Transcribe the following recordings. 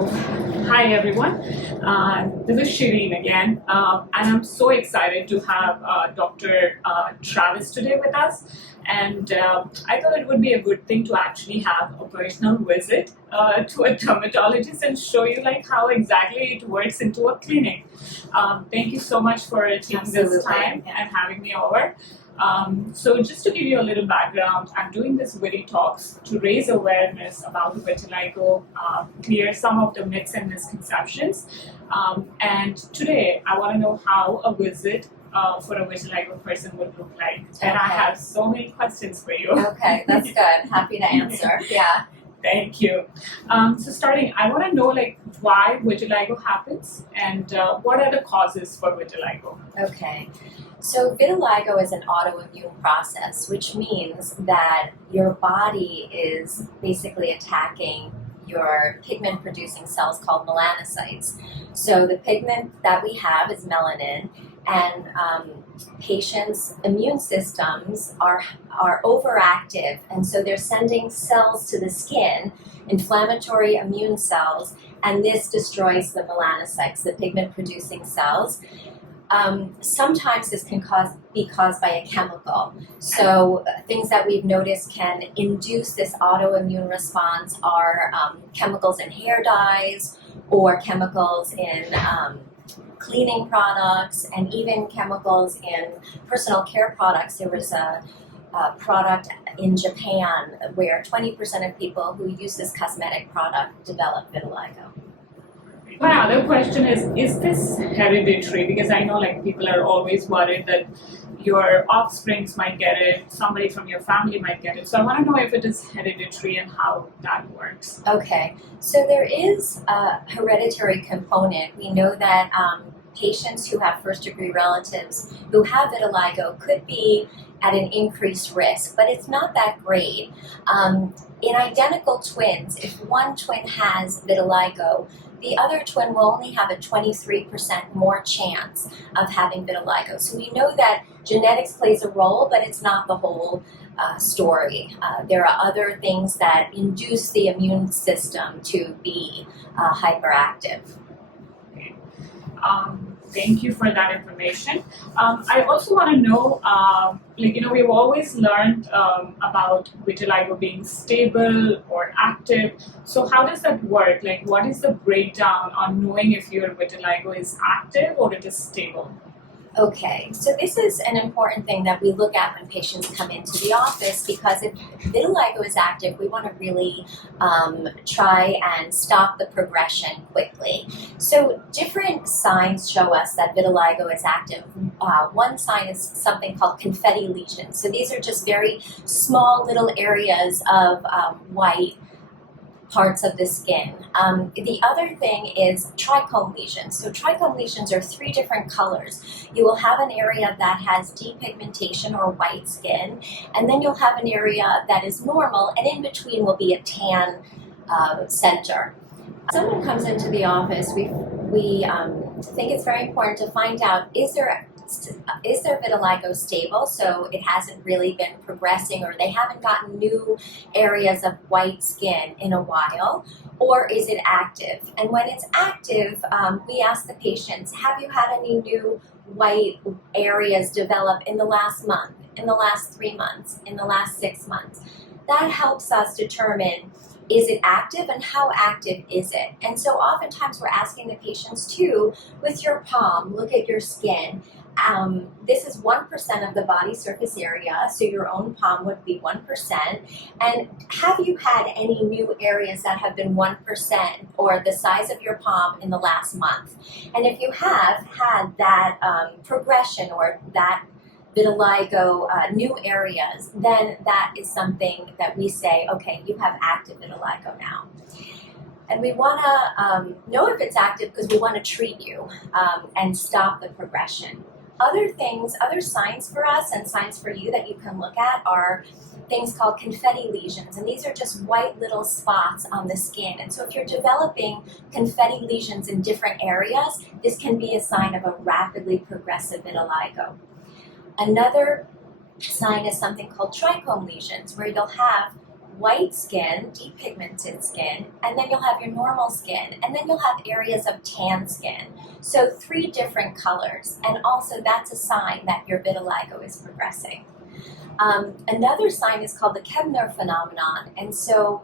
So, hi everyone. This is Shireen again, and I'm so excited to have Dr. Travis today with us. And I thought it would be a good thing to actually have a personal visit to a dermatologist and show you like how exactly it works into a clinic. Thank you so much for taking this time and having me over. So just to give you a little background, I'm doing this VitiTalks to raise awareness about the vitiligo, clear some of the myths and misconceptions. And today I want to know how a visit for a vitiligo person would look like. And I have so many questions for you. Okay, that's good. Happy to answer. Yeah. Thank you. So starting, I want to know like why vitiligo happens and what are the causes for vitiligo? Okay. So vitiligo is an autoimmune process, which means that your body is basically attacking your pigment-producing cells called melanocytes. So the pigment that we have is melanin, and patients' immune systems are overactive, and so they're sending cells to the skin, inflammatory immune cells, and this destroys the melanocytes, the pigment-producing cells. Sometimes this can be caused by a chemical. So things that we've noticed can induce this autoimmune response are chemicals in hair dyes or chemicals in cleaning products and even chemicals in personal care products. There was a product in Japan where 20% of people who use this cosmetic product develop vitiligo. My other question is this hereditary? Because I know like people are always worried that your offsprings might get it, somebody from your family might get it. So I want to know if it is hereditary and how that works. Okay, so there is a hereditary component. We know that patients who have first-degree relatives who have vitiligo could be at an increased risk, but it's not that great. In identical twins, if one twin has vitiligo, the other twin will only have a 23% more chance of having vitiligo. So we know that genetics plays a role, but it's not the whole story. There are other things that induce the immune system to be hyperactive. Okay. Thank you for that information. I also want to know, we've always learned about vitiligo being stable or active. So how does that work? Like, what is the breakdown on knowing if your vitiligo is active or it is stable? Okay, so this is an important thing that we look at when patients come into the office, because if vitiligo is active, we want to really try and stop the progression quickly. So different signs show us that vitiligo is active. One sign is something called confetti lesions. So these are just very small little areas of white parts of the skin. The other thing is trichome lesions. So trichome lesions are 3 different colors. You will have an area that has depigmentation or white skin, and then you'll have an area that is normal, and in between will be a tan center. Someone comes into the office, we think it's very important to find out, is their vitiligo stable, so it hasn't really been progressing, or they haven't gotten new areas of white skin in a while, or is it active? And when it's active, we ask the patients, have you had any new white areas develop in the last month, in the last 3 months, in the last 6 months? That helps us determine, is it active and how active is it? And so oftentimes we're asking the patients too, with your palm, look at your skin. This is 1% of the body surface area, so your own palm would be 1%. And have you had any new areas that have been 1% or the size of your palm in the last month? And if you have had that progression or that vitiligo new areas, then that is something that we say, okay, you have active vitiligo now. And we want to know if it's active because we want to treat you and stop the progression. Other things, other signs for us and signs for you that you can look at are things called confetti lesions, and these are just white little spots on the skin. And so if you're developing confetti lesions in different areas, this can be a sign of a rapidly progressive vitiligo. Another sign is something called trichome lesions, where you'll have white skin, depigmented skin, and then you'll have your normal skin, and then you'll have areas of tan skin. So 3 different colors, and also that's a sign that your vitiligo is progressing. Another sign is called the Kebner phenomenon, and so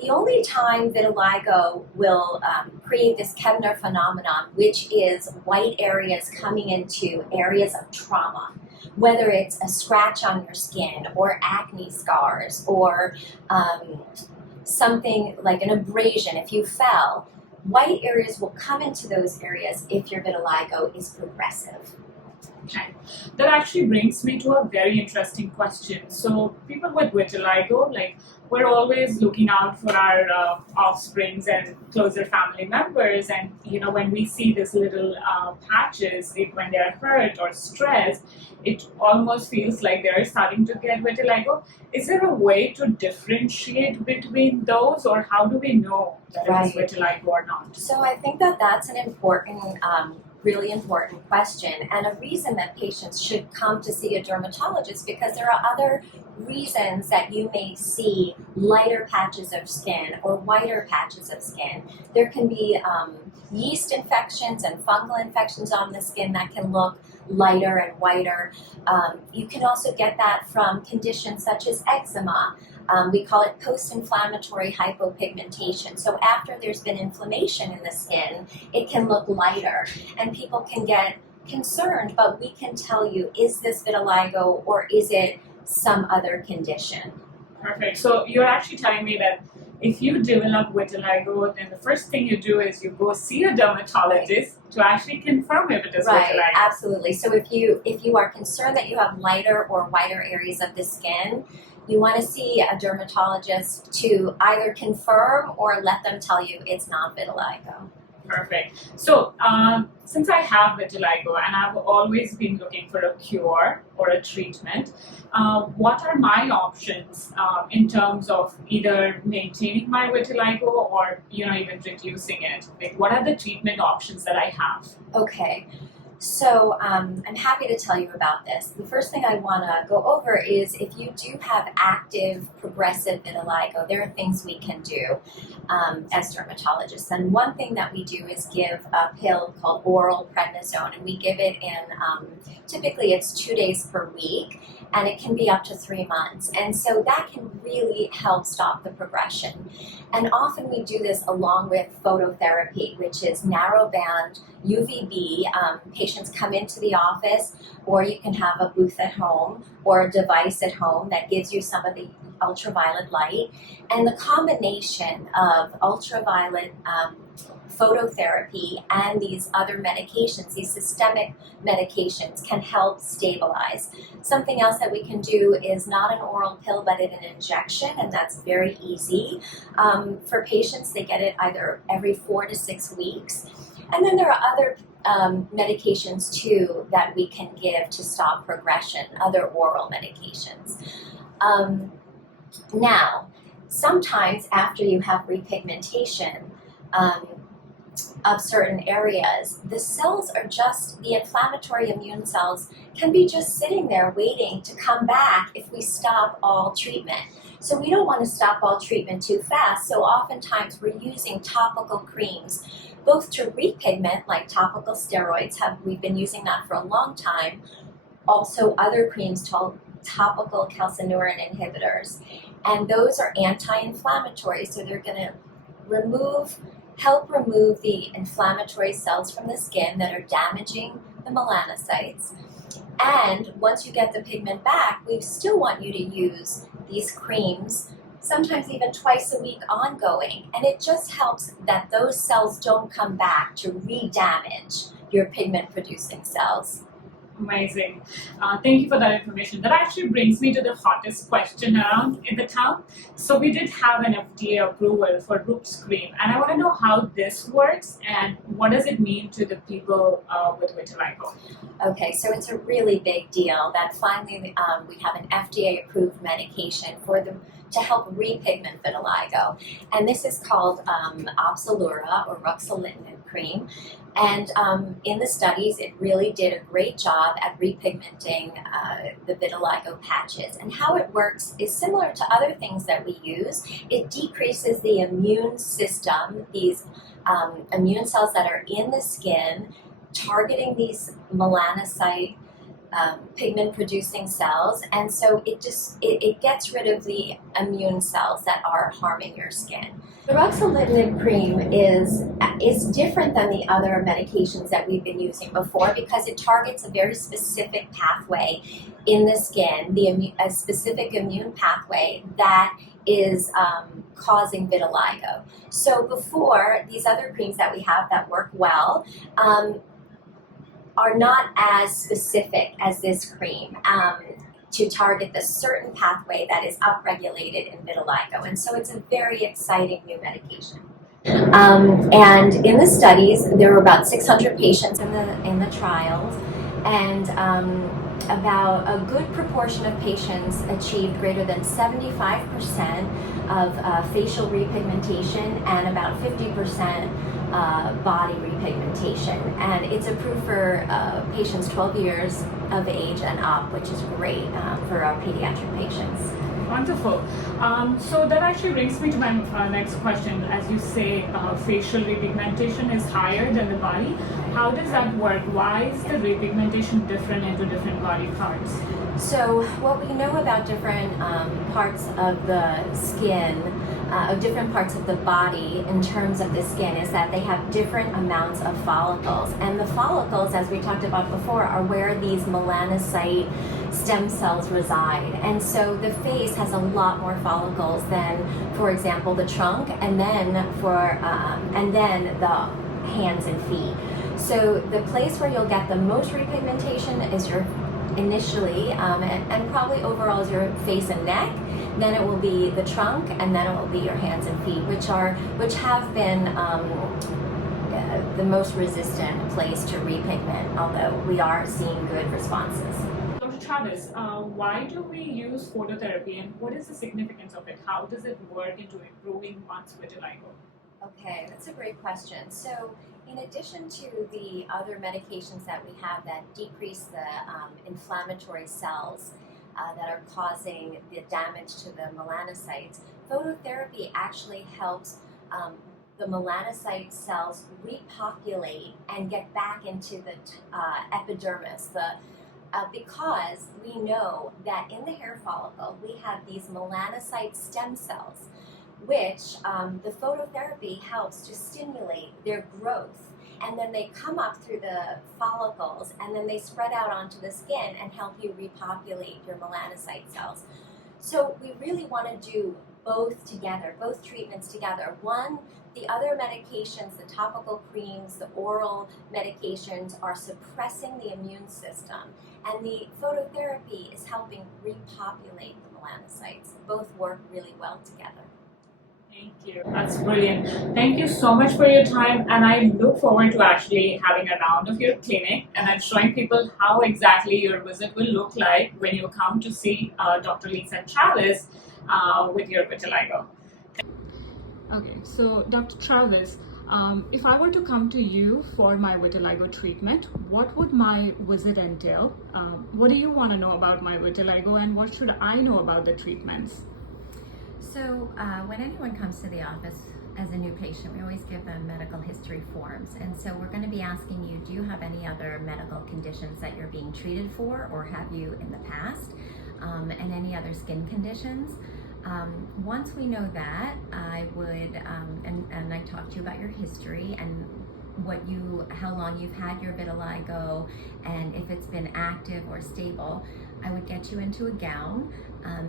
the only time vitiligo will create this Kebner phenomenon, which is white areas coming into areas of trauma, whether it's a scratch on your skin or acne scars or something like an abrasion if you fell, white areas will come into those areas if your vitiligo is progressive. Okay. That actually brings me to a very interesting question. So people with vitiligo, like we're always looking out for our offsprings and closer family members, and when we see these little patches, when they're hurt or stressed, it almost feels like they're starting to get vitiligo. Is there a way to differentiate between those, or how do we know that it is vitiligo or not? So I think that that's an important really important question, and a reason that patients should come to see a dermatologist, because there are other reasons that you may see lighter patches of skin or whiter patches of skin. There can be yeast infections and fungal infections on the skin that can look lighter and whiter. You can also get that from conditions such as eczema. We call it post-inflammatory hypopigmentation. So after there's been inflammation in the skin, it can look lighter, and people can get concerned, but we can tell you, is this vitiligo or is it some other condition? Perfect. So you're actually telling me that if you develop vitiligo, then the first thing you do is you go see a dermatologist to actually confirm if it is vitiligo. Absolutely. So if you are concerned that you have lighter or whiter areas of the skin, you want to see a dermatologist to either confirm or let them tell you it's not vitiligo. Perfect. So since I have vitiligo and I've always been looking for a cure or a treatment, what are my options in terms of either maintaining my vitiligo or even reducing it? Like, what are the treatment options that I have? Okay. So I'm happy to tell you about this. The first thing I want to go over is if you do have active progressive vitiligo, there are things we can do as dermatologists. And one thing that we do is give a pill called oral prednisone, and we give it in, typically it's 2 days per week, and it can be up to 3 months. And so that can really help stop the progression. And often we do this along with phototherapy, which is narrowband UVB. Patients come into the office, or you can have a booth at home or a device at home that gives you some of the ultraviolet light. And the combination of ultraviolet phototherapy and these other medications, these systemic medications, can help stabilize. Something else that we can do is not an oral pill, but an injection, and that's very easy. For patients, they get it either every 4 to 6 weeks. And then there are other medications too that we can give to stop progression, other oral medications. Now, sometimes after you have repigmentation of certain areas, the cells are just, the inflammatory immune cells can be just sitting there waiting to come back if we stop all treatment. So we don't want to stop all treatment too fast, so oftentimes we're using topical creams, both to repigment, like topical steroids, we've been using that for a long time, also other creams called topical calcineurin inhibitors. And those are anti-inflammatory, so they're going to help remove the inflammatory cells from the skin that are damaging the melanocytes. And once you get the pigment back, we still want you to use these creams, sometimes even twice a week ongoing. And it just helps that those cells don't come back to re-damage your pigment-producing cells. Amazing. Thank you for that information. That actually brings me to the hottest question around in the town. So we did have an FDA approval for Roots cream, and I want to know how this works and what does it mean to the people with vitiligo. Okay, so it's a really big deal that finally we have an FDA-approved medication to help repigment vitiligo. And this is called Opzelura or ruxolitinib cream. And in the studies, it really did a great job at repigmenting the vitiligo patches. And how it works is similar to other things that we use. It decreases the immune system, these immune cells that are in the skin, targeting these melanocyte pigment producing cells, and so it gets rid of the immune cells that are harming your skin. The ruxolitinib cream is different than the other medications that we've been using before because it targets a very specific pathway in the skin, a specific immune pathway that is causing vitiligo. So before, these other creams that we have that work well are not as specific as this cream to target the certain pathway that is upregulated in vitiligo. And so it's a very exciting new medication. And in the studies, there were about 600 patients in the trials, and about a good proportion of patients achieved greater than 75% of facial repigmentation and about 50% body repigmentation. And it's approved for patients 12 years of age and up, which is great for our pediatric patients. Wonderful. So that actually brings me to my next question. As you say, facial repigmentation is higher than the body. How does that work? Why is the repigmentation different into different body parts? So what we know about different parts of the skin, different parts of the body in terms of the skin is that they have different amounts of follicles. And the follicles, as we talked about before, are where these melanocyte stem cells reside. And so the face has a lot more follicles than, for example, the trunk, and then the hands and feet. So the place where you'll get the most repigmentation is your initially, and probably overall is your face and neck. Then it will be the trunk, and then it will be your hands and feet, which have been the most resistant place to repigment, although we are seeing good responses. Dr. Travis, why do we use phototherapy, and what is the significance of it? How does it work into improving one's vitiligo? Okay, that's a great question. So in addition to the other medications that we have that decrease the inflammatory cells that are causing the damage to the melanocytes, phototherapy actually helps the melanocyte cells repopulate and get back into the epidermis, because we know that in the hair follicle we have these melanocyte stem cells, which the phototherapy helps to stimulate their growth. And then they come up through the follicles, and then they spread out onto the skin and help you repopulate your melanocyte cells. So we really want to do both together, both treatments together. One, the other medications, the topical creams, the oral medications are suppressing the immune system, and the phototherapy is helping repopulate the melanocytes. Both work really well together. Thank you. That's brilliant. Thank you so much for your time, and I look forward to actually having a round of your clinic and then showing people how exactly your visit will look like when you come to see Dr. Lisa Travis with your vitiligo. Okay, so Dr. Travis, if I were to come to you for my vitiligo treatment, what would my visit entail? What do you want to know about my vitiligo, and what should I know about the treatments? So when anyone comes to the office as a new patient, we always give them medical history forms. And so we're going to be asking you, do you have any other medical conditions that you're being treated for, or have you in the past, and any other skin conditions? Once we know that, I would, and I talk to you about your history and how long you've had your vitiligo, and if it's been active or stable, I would get you into a gown,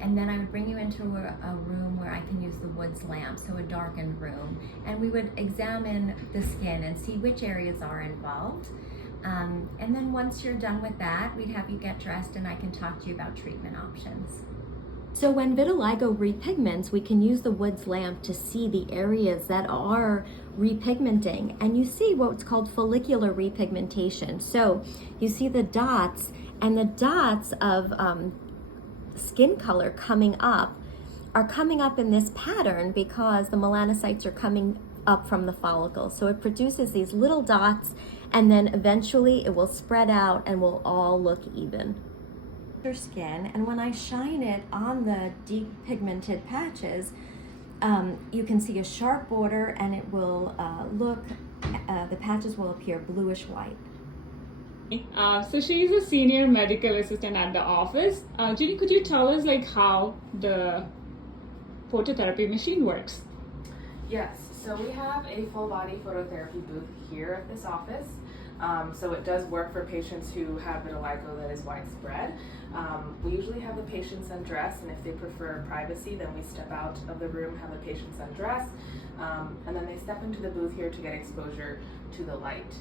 and then I would bring you into a room where I can use the Woods lamp, so a darkened room, and we would examine the skin and see which areas are involved. And then once you're done with that, we'd have you get dressed, and I can talk to you about treatment options. So when vitiligo repigments, we can use the Woods lamp to see the areas that are repigmenting, and you see what's called follicular repigmentation. So you see the dots, and the dots of skin color coming up are coming up in this pattern because the melanocytes are coming up from the follicle. So it produces these little dots, and then eventually it will spread out and will all look even. Your skin, and when I shine it on the deep pigmented patches, you can see a sharp border, and it will the patches will appear bluish white. So she's a senior medical assistant at the office. Judy, could you tell us like how the phototherapy machine works? Yes, so we have a full body phototherapy booth here at this office. So it does work for patients who have vitiligo that is widespread. We usually have the patients undress, and if they prefer privacy, then we step out of the room, have the patients undress, and then they step into the booth here to get exposure to the light.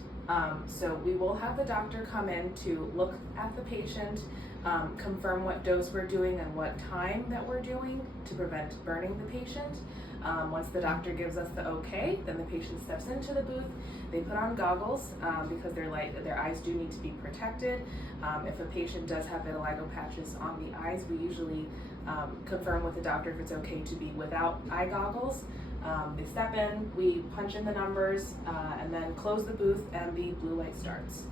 So we will have the doctor come in to look at the patient, confirm what dose we're doing and what time that we're doing to prevent burning the patient. Once the doctor gives us the okay, then the patient steps into the booth. They put on goggles because their eyes do need to be protected. If a patient does have vitiligo patches on the eyes, we usually confirm with the doctor if it's okay to be without eye goggles. They step in, we punch in the numbers, and then close the booth, and the blue light starts.